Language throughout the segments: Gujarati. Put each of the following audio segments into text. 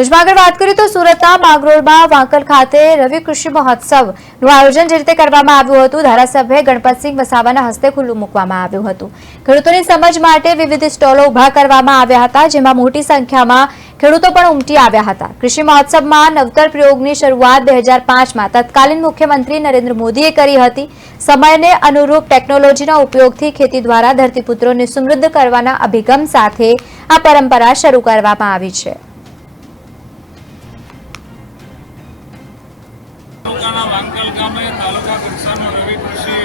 આગળ વાત કરીએ તો સુરતના માંગરોળમાં વાંકલ ખાતે રવિ કૃષિ મહોત્સવનું આયોજન જે રીતે કરવામાં આવ્યું હતું, ધારાસભ્ય ગણપતસિંહ વસાવાના હસ્તે ખુલ્લું મૂકવામાં આવ્યું હતું। ખેડૂતોની સમજ માટે વિવિધ સ્ટોલો ઉભા કરવામાં આવ્યા હતા, જેમાં મોટી સંખ્યામાં ખેડૂતો પણ ઉમટી આવ્યા હતા। કૃષિ મહોત્સવમાં નવતર પ્રયોગની શરૂઆત 2005માં તત્કાલીન મુખ્યમંત્રી નરેન્દ્ર મોદીએ કરી હતી। સમયને અનુરૂપ ટેકનોલોજીના ઉપયોગથી ખેતી દ્વારા ધરતીપુત્રોને સમૃદ્ધ કરવાના અભિગમ સાથે આ પરંપરા શરૂ કરવામાં આવી છે। વાંકલ ગામે તાલુકા કક્ષાનો રવિ કૃષિ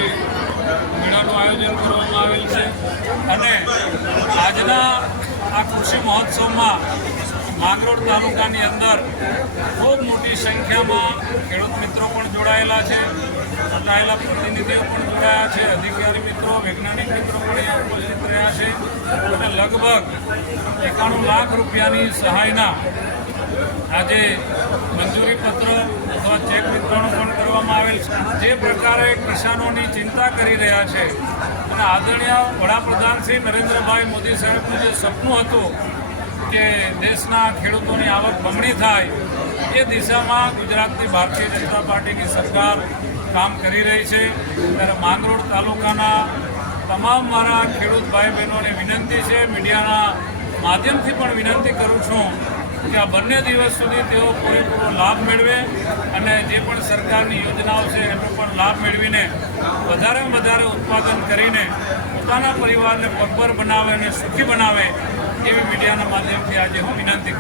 મેળાનું આયોજન કરવામાં આવેલ છે અને આજના આ કૃષિ મહોત્સવમાં માંગરોળ તાલુકાની અંદર ખૂબ મોટી સંખ્યામાં ખેડૂત મિત્રો પણ જોડાયેલા છે, ચૂંટાયેલા પ્રતિનિધિઓ પણ જોડાયા છે, અધિકારી મિત્રો, વૈજ્ઞાનિક મિત્રો પણ અહીંયા ઉપસ્થિત રહ્યા છે અને લગભગ 91 લાખ રૂપિયાની સહાયના આજે મંજૂરી પત્ર અથવા ચેક વિતરણ પણ કરવામાં આવેલ છે। જે પ્રકારે કિસાનોની ચિંતા કરી રહ્યા છે અને આદરણીય વડાપ્રધાન શ્રી નરેન્દ્રભાઈ મોદી સાહેબનું જે સપનું હતું કે દેશના ખેડૂતોની આવક બમણી થાય, એ દિશામાં ગુજરાતની ભારતીય જનતા પાર્ટીની સરકાર કામ કરી રહી છે। ત્યારે માંગરોળ તાલુકાના તમામ મારા ખેડૂત ભાઈ બહેનોને વિનંતી છે, મીડિયાના માધ્યમથી પણ વિનંતી કરું છું કે આ બંને દિવસ સુધી તેઓ પૂરેપૂરો લાભ મેળવે અને જે પણ સરકારની યોજનાઓ છે એનો પણ લાભ મેળવીને વધારેમાં વધારે ઉત્પાદન કરીને પોતાના પરિવારને પગભર બનાવે અને સુખી બનાવે એવી મીડિયાના માધ્યમથી આજે હું વિનંતી